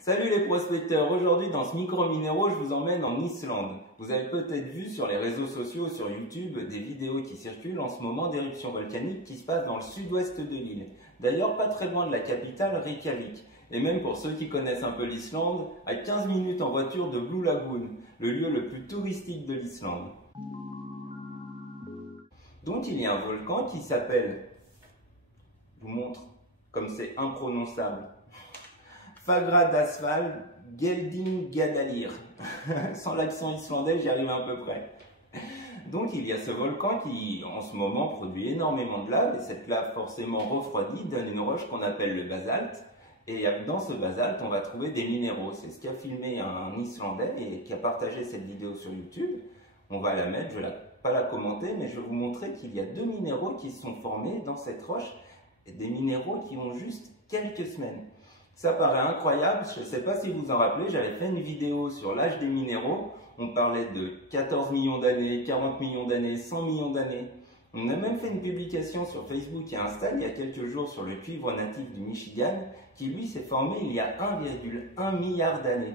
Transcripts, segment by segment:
Salut les prospecteurs, aujourd'hui dans ce micro-minéro, je vous emmène en Islande. Vous avez peut-être vu sur les réseaux sociaux, sur YouTube, des vidéos qui circulent en ce moment d'éruptions volcaniques qui se passent dans le sud-ouest de l'île. D'ailleurs pas très loin de la capitale Reykjavik. Et même pour ceux qui connaissent un peu l'Islande, à 15 minutes en voiture de Blue Lagoon, le lieu le plus touristique de l'Islande. Donc il y a un volcan qui s'appelle, je vous montre comme c'est imprononçable, Fagradalsfjall Geldingadalur. Sans l'accent islandais, j'y arrive à peu près. Donc il y a ce volcan qui en ce moment produit énormément de lave et cette lave forcément refroidie donne une roche qu'on appelle le basalte. Et dans ce basalte, on va trouver des minéraux. C'est ce qu'a filmé un Islandais et qui a partagé cette vidéo sur YouTube. On va la mettre, je ne vais pas la commenter, mais je vais vous montrer qu'il y a deux minéraux qui se sont formés dans cette roche. Et des minéraux qui ont juste quelques semaines. Ça paraît incroyable, je ne sais pas si vous en rappelez, j'avais fait une vidéo sur l'âge des minéraux. On parlait de 14 millions d'années, 40 millions d'années, 100 millions d'années. On a même fait une publication sur Facebook et Insta il y a quelques jours sur le cuivre natif du Michigan qui lui s'est formé il y a 1,1 milliard d'années.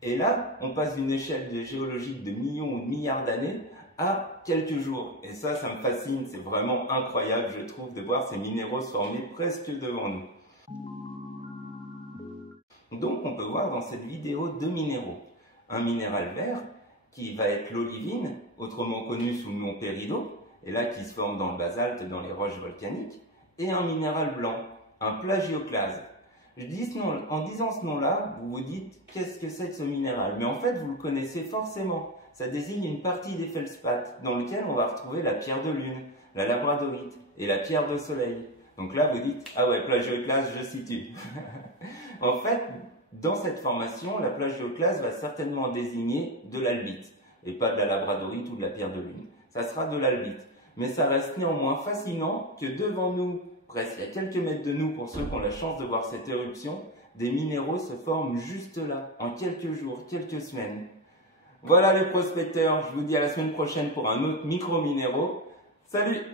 Et là, on passe d'une échelle géologique de millions ou de milliards d'années à quelques jours. Et ça me fascine, c'est vraiment incroyable je trouve de voir ces minéraux se former presque devant nous. Donc on peut voir dans cette vidéo deux minéraux. Un minéral vert qui va être l'olivine, autrement connu sous le nom péridot, et là qui se forme dans le basalte, dans les roches volcaniques, et un minéral blanc, un plagioclase. En disant ce nom-là, vous vous dites qu'est-ce que c'est que ce minéral? Mais en fait vous le connaissez forcément. Ça désigne une partie des feldspaths dans lequel on va retrouver la pierre de lune, la labradorite et la pierre de soleil. Donc là vous dites, ah ouais, plagioclase, je situe. En fait, dans cette formation, la plagioclase va certainement désigner de l'albite, et pas de la labradorite ou de la pierre de lune. Ça sera de l'albite. Mais ça reste néanmoins fascinant que devant nous, presque à quelques mètres de nous, pour ceux qui ont la chance de voir cette éruption, des minéraux se forment juste là, en quelques jours, quelques semaines. Voilà les prospecteurs, je vous dis à la semaine prochaine pour un autre micro-minéro. Salut!